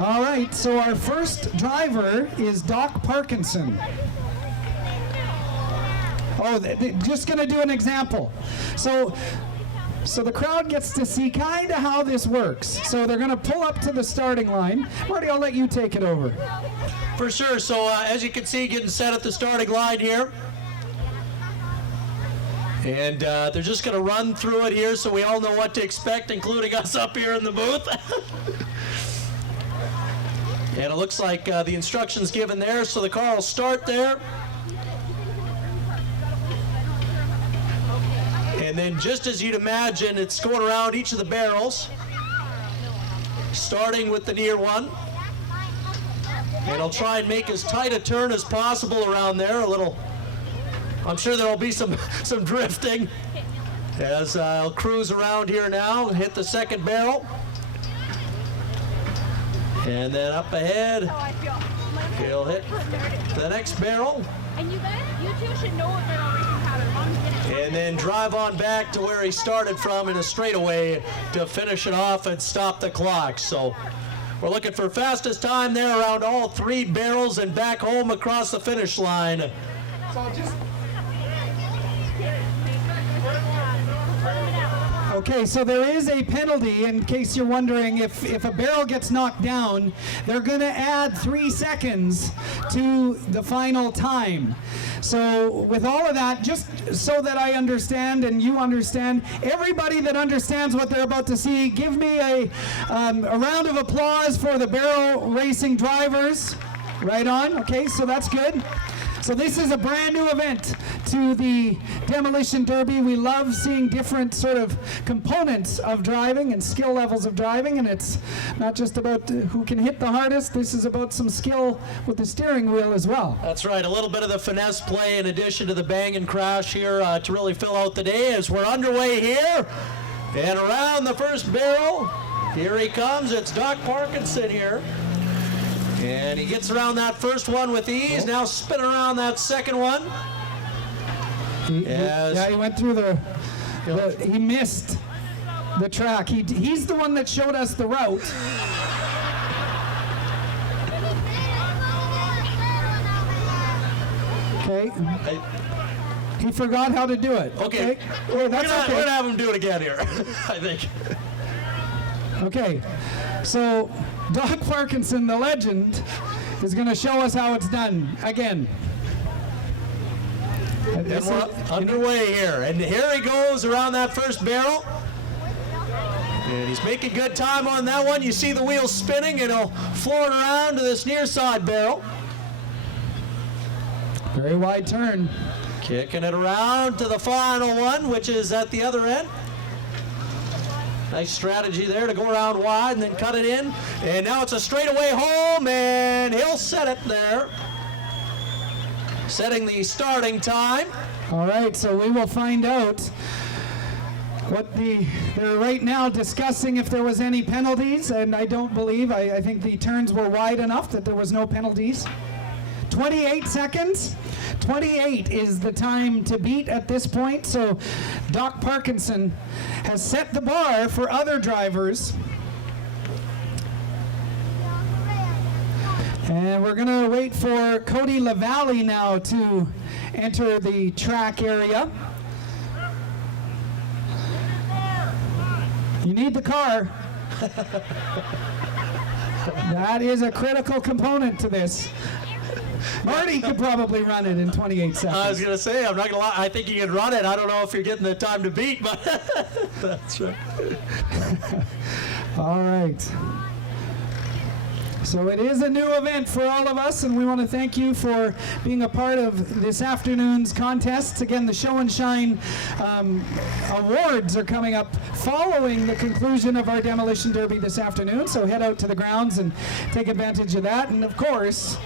All right, so our first driver is Doc Parkinson. Oh, just going to do an example. So the crowd gets to see kind of how this works. So they're going to pull up to the starting line. Marty, I'll let you take it over. For sure. So as you can see, getting set at the starting line here. And they're just going to run through it here so we all know what to expect, including us up here in the booth. And it looks like the instructions given there, so the car will start there. And then just as you'd imagine, it's going around each of the barrels, starting with the near one. And I'll try and make as tight a turn as possible around there. I'm sure there'll be some drifting as I'll cruise around here now, hit the second barrel. And then up ahead, he'll hit the next barrel. And you two should know a barrel racing pattern. And then drive on back to where he started from in a straightaway to finish it off and stop the clock. So we're looking for fastest time there around all 3 barrels and back home across the finish line. Okay, so there is a penalty in case you're wondering if a barrel gets knocked down, they're going to add 3 seconds to the final time. So with all of that, just so that I understand and you understand, everybody that understands what they're about to see, give me a round of applause for the barrel racing drivers. Right on. Okay, so that's good. So this is a brand new event to the Demolition Derby. We love seeing different sort of components of driving and skill levels of driving, and it's not just about who can hit the hardest. This is about some skill with the steering wheel as well. That's right, a little bit of the finesse play in addition to the bang and crash here to really fill out the day as we're underway here. And around the first barrel, here he comes. It's Doc Parkinson here. And he gets around that first one with ease. Now spin around that second one. He went through he missed the track. He's the one that showed us the route. Okay. He forgot how to do it. Okay. We're going to have him do it again here, I think. Okay. So Doc Parkinson, the legend, is going to show us how it's done again. And we're underway here. And here he goes around that first barrel. And he's making good time on that one. You see the wheels spinning, and he'll floor it around to this near side barrel. Very wide turn. Kicking it around to the final one, which is at the other end. Nice strategy there to go around wide and then cut it in. And now it's a straightaway home, and he'll set it there. Setting the starting time. All right, so we will find out what they're right now discussing if there was any penalties, and I don't believe. I think the turns were wide enough that there was no penalties. 28 seconds. 28 is the time to beat at this point, so Doc Parkinson has set the bar for other drivers. And we're going to wait for Cody LaValle now to enter the track area. You need the car. That is a critical component to this. Marty could probably run it in 28 seconds. I was going to say, I'm not going to lie, I think you can run it. I don't know if you're getting the time to beat, but that's right. All right. So it is a new event for all of us, and we want to thank you for being a part of this afternoon's contests. Again, the Show and Shine awards are coming up following the conclusion of our Demolition Derby this afternoon, so head out to the grounds and take advantage of that. And of course,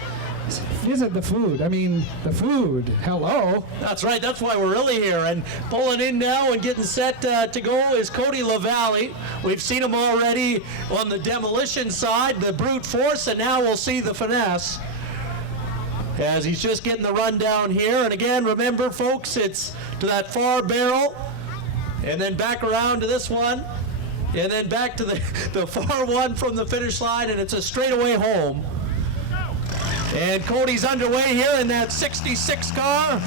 visit the food. I mean, the food. Hello. That's right. That's why we're really here. And pulling in now and getting set to go is Cody LaValle. We've seen him already on the demolition side, the brute force, and now we'll see the finesse as he's just getting the run down here. And again, remember, folks, it's to that far barrel and then back around to this one. And then back to the far one from the finish line, and it's a straightaway home. And Cody's underway here in that 66 car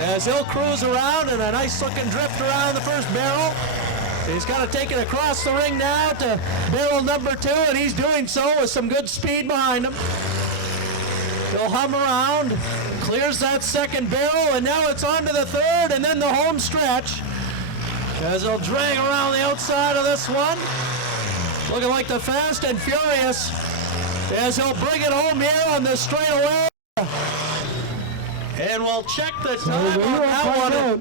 as he'll cruise around in a nice looking drift around the first barrel. He's got to take it across the ring now to barrel number 2, and he's doing so with some good speed behind him. He'll hum around, clears that second barrel, and now it's on to the third, and then the home stretch as he'll drag around the outside of this one. Looking like the Fast and Furious as he'll bring it home here on the straightaway. And we'll check the time on that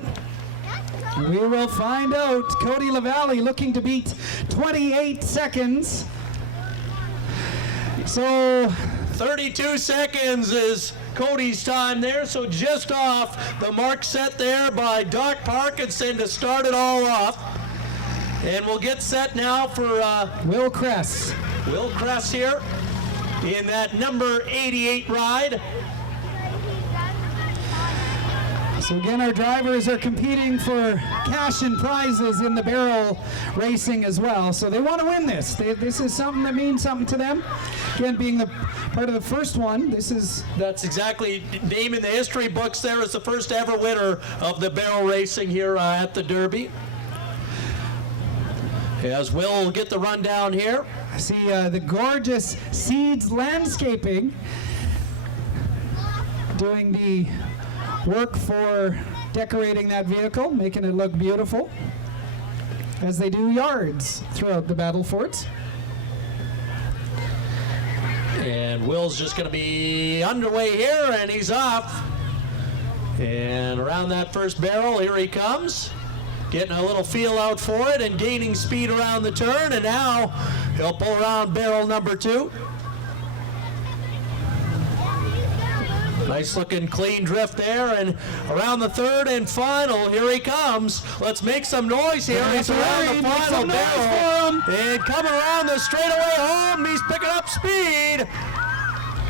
one. We will find out. Cody LaValle looking to beat 28 seconds. So 32 seconds is Cody's time there, so just off the mark set there by Doc Parkinson to start it all off. And we'll get set now for Will Kress. Will Kress here in that number 88 ride. So again, our drivers are competing for cash and prizes in the barrel racing as well. So they want to win this. This is something that means something to them. Again, being the part of the first one, That's exactly name in the history books there as the first ever winner of the barrel racing here at the Derby. As Will get the rundown here. See the gorgeous Seeds Landscaping doing the work for decorating that vehicle, making it look beautiful, as they do yards throughout the Battlefords. And Will's just going to be underway here, and he's off. And around that first barrel, here he comes. Getting a little feel out for it and gaining speed around the turn, and now he'll pull around barrel number 2. Nice looking clean drift there, and around the third and final, here he comes. Let's make some noise here. He's around the final barrel, and coming around the straightaway home, he's picking up speed.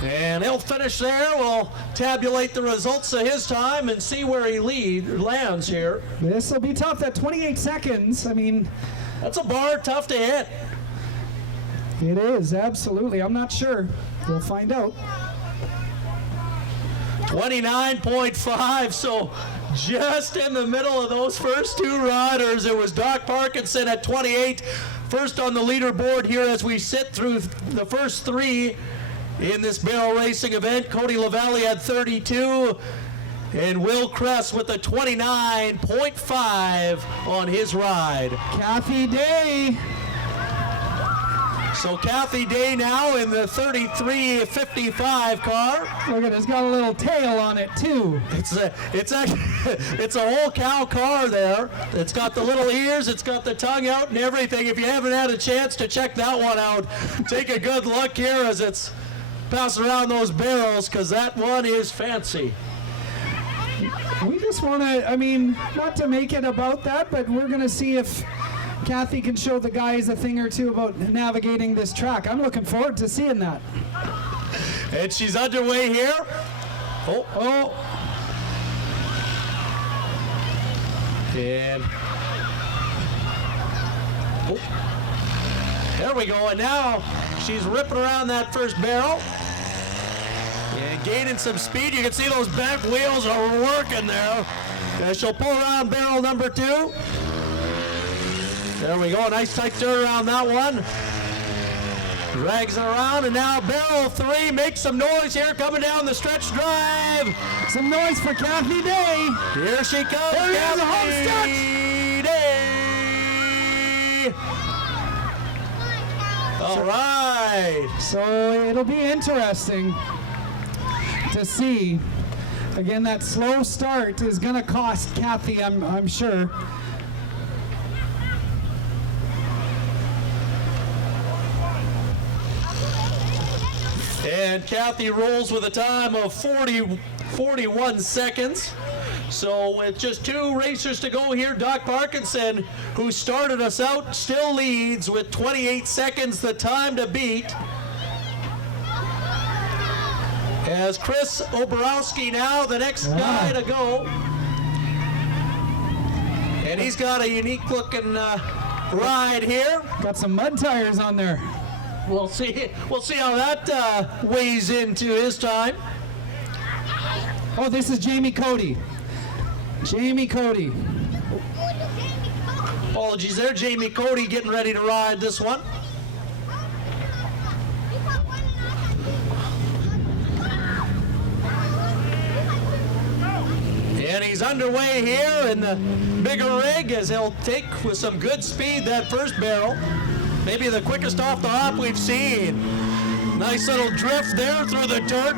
And he'll finish there. We'll tabulate the results of his time and see where he lands here. This will be tough. That 28 seconds, I mean, that's a bar tough to hit. It is, absolutely. I'm not sure. We'll find out. 29.5, so just in the middle of those first 2 riders. It was Doc Parkinson at 28, first on the leaderboard here as we sit through the first 3 in this barrel racing event. Cody LaValle had 32, and Will Kress with a 29.5 on his ride. Kathy Day. So Kathy Day now in the 3355 car. Look at it, it's got a little tail on it too. It's a whole cow car there. It's got the little ears, it's got the tongue out and everything. If you haven't had a chance to check that one out, take a good look here as it's passing around those barrels, because that one is fancy. We just want to, I mean, not to make it about that, but we're going to see if Kathy can show the guys a thing or two about navigating this track. I'm looking forward to seeing that. And she's underway here. Oh. And there we go. And now she's ripping around that first barrel and gaining some speed. You can see those back wheels are working there. And she'll pull around barrel number 2. There we go, nice tight turn around that one. Drags it around, and now barrel 3 makes some noise here coming down the stretch drive. Some noise for Kathy Day. Here she comes. There is the home stretch. Day. All right. So it'll be interesting to see. Again, that slow start is going to cost Kathy, I'm sure. And Kathy rolls with a time of 41 seconds. So with just 2 racers to go here, Doc Parkinson, who started us out, still leads with 28 seconds, the time to beat. As Chris Oborowski now, the next guy to go. And he's got a unique looking ride here. Got some mud tires on there. We'll see how that weighs into his time. Oh, this is Jamie Cody. Jamie Cody. Apologies there, Jamie Cody getting ready to ride this one. And he's underway here in the bigger rig as he'll take with some good speed that first barrel. Maybe the quickest off the hop we've seen. Nice little drift there through the dirt.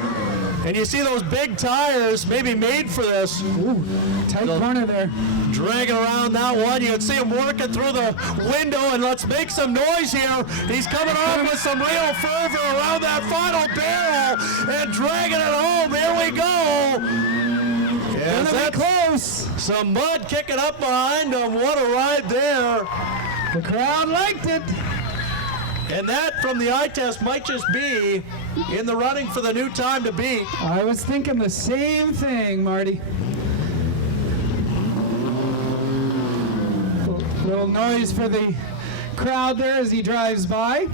And you see those big tires, maybe made for this. Ooh, tight corner there. Dragging around that one. You can see him working through the window, and let's make some noise here. He's coming on with some real fervor around that final barrel and dragging it home. Here we go. Yes, that's close. Some mud kicking up behind him. What a ride there. The crowd liked it. And that from the eye test might just be in the running for the new time to beat. I was thinking the same thing, Marty. Little noise for the crowd there as he drives by.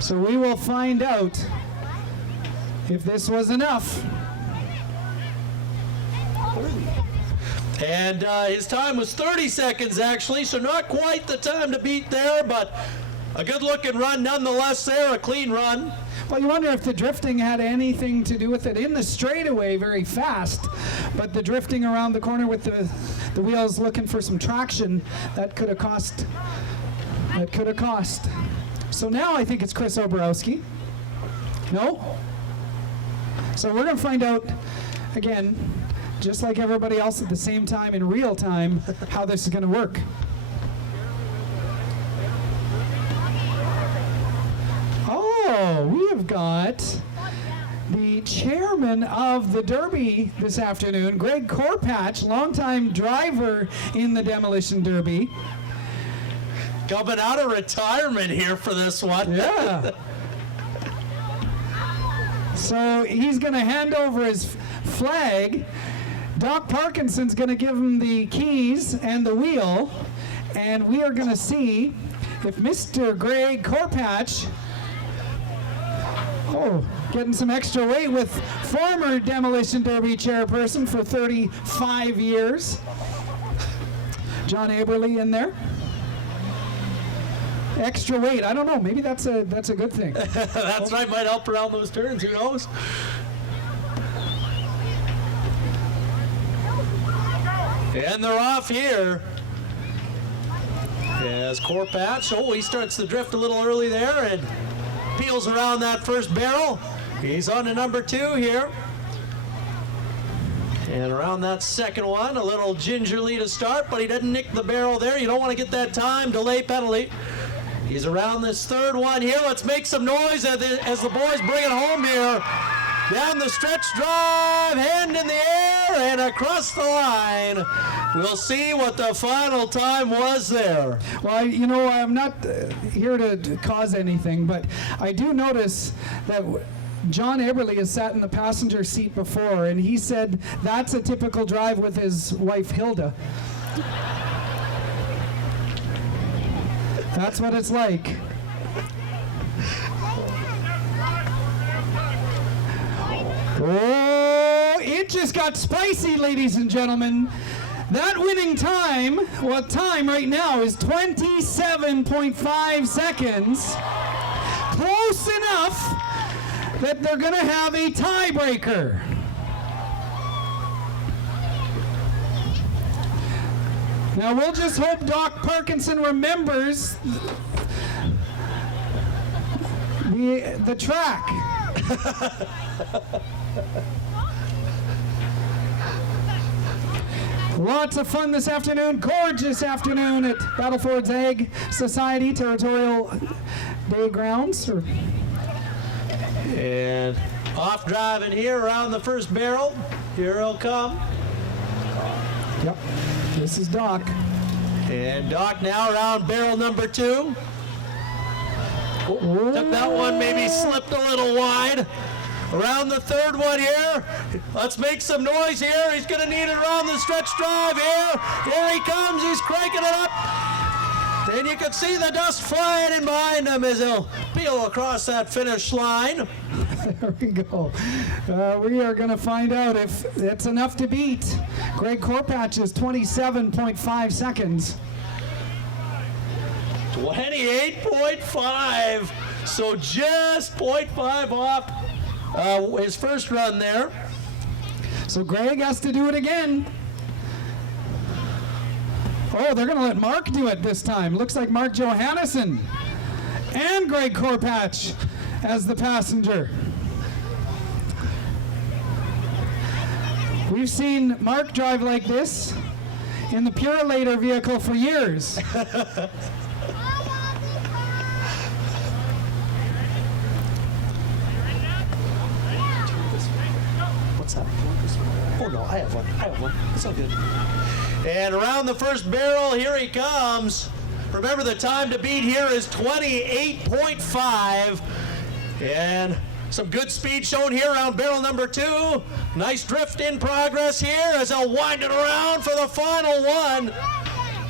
So we will find out if this was enough. And his time was 30 seconds actually, so not quite the time to beat there, but a good looking run nonetheless there, a clean run. Well, you wonder if the drifting had anything to do with it. In the straightaway, very fast, but the drifting around the corner with the wheels looking for some traction, that could have cost. That could have cost. So now I think it's Chris Oborowski. No? So we're going to find out, again, just like everybody else at the same time, in real time, how this is going to work. Oh, we have got the chairman of the Derby this afternoon, Greg Corpatch, longtime driver in the Demolition Derby. Coming out of retirement here for this one. Yeah. So he's going to hand over his flag. Doc Parkinson's going to give him the keys and the wheel, and we are going to see if Mr. Greg Corpatch, getting some extra weight with former Demolition Derby chairperson for 35 years, John Aberley in there. Extra weight, I don't know, maybe that's a good thing. That's right, might help around those turns, who knows? And they're off here. As Corpatch, he starts the drift a little early there and peels around that first barrel. He's on to number 2 here. And around that second one, a little gingerly to start, but he doesn't nick the barrel there. You don't want to get that time delay penalty. He's around this third one here. Let's make some noise as the boys bring it home here. Down the stretch drive, hand in the air, and across the line. We'll see what the final time was there. Well, you know, I'm not here to cause anything, but I do notice that John Aberley has sat in the passenger seat before, and he said that's a typical drive with his wife, Hilda. That's what it's like. Oh, it just got spicy, ladies and gentlemen. That winning time, time right now is 27.5 seconds. Close enough that they're going to have a tiebreaker. Now we'll just hope Doc Parkinson remembers the track. Lots of fun this afternoon, gorgeous afternoon at Battleford's Ag Society Territorial Day Grounds. And off driving here around the first barrel. Here he'll come. Yep, this is Doc. And Doc now around barrel number 2. Took that one, maybe slipped a little wide. Around the third one here. Let's make some noise here. He's going to need it around the stretch drive here. Here he comes. He's cranking it up. And you can see the dust flying in behind him as he'll peel across that finish line. There we go. We are going to find out if it's enough to beat Greg Corpatch's 27.5 seconds. 28.5. So just 0.5 off his first run there. So Greg has to do it again. Oh, they're going to let Mark do it this time. Looks like Mark Johannesson and Greg Corpatch as the passenger. We've seen Mark drive like this in the Purelator vehicle for years. What's that? Oh no, I have one. It's all good. And around the first barrel, here he comes. Remember, the time to beat here is 28.5. And some good speed shown here around barrel number 2. Nice drift in progress here as they'll wind it around for the final one.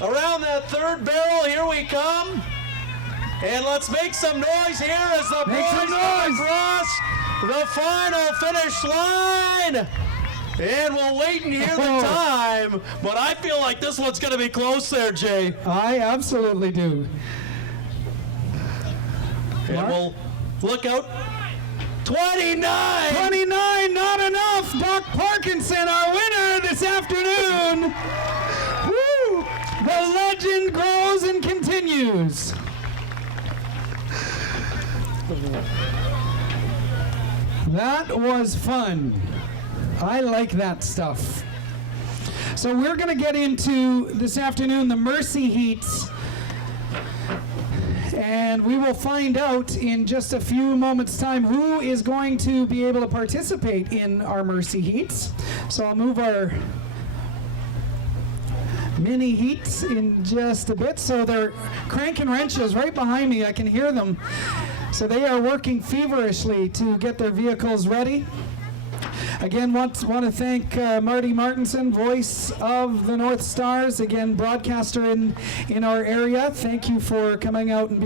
Around that third barrel, here we come. And let's make some noise here as the boys come across the final finish line. And we'll wait and hear the time, but I feel like this one's going to be close there, Jay. I absolutely do. And Mark? we'll look out. 29! 29, not enough. Doc Parkinson, our winner this afternoon. Woo! The legend grows and continues. That was fun. I like that stuff. So we're going to get into this afternoon the Mercy Heats, and we will find out in just a few moments' time who is going to be able to participate in our Mercy Heats. So I'll move our mini heats in just a bit. So they're cranking wrenches right behind me. I can hear them. So they are working feverishly to get their vehicles ready. Again, want to thank Marty Martinson, voice of the North Stars, again, broadcaster in our area. Thank you for coming out and being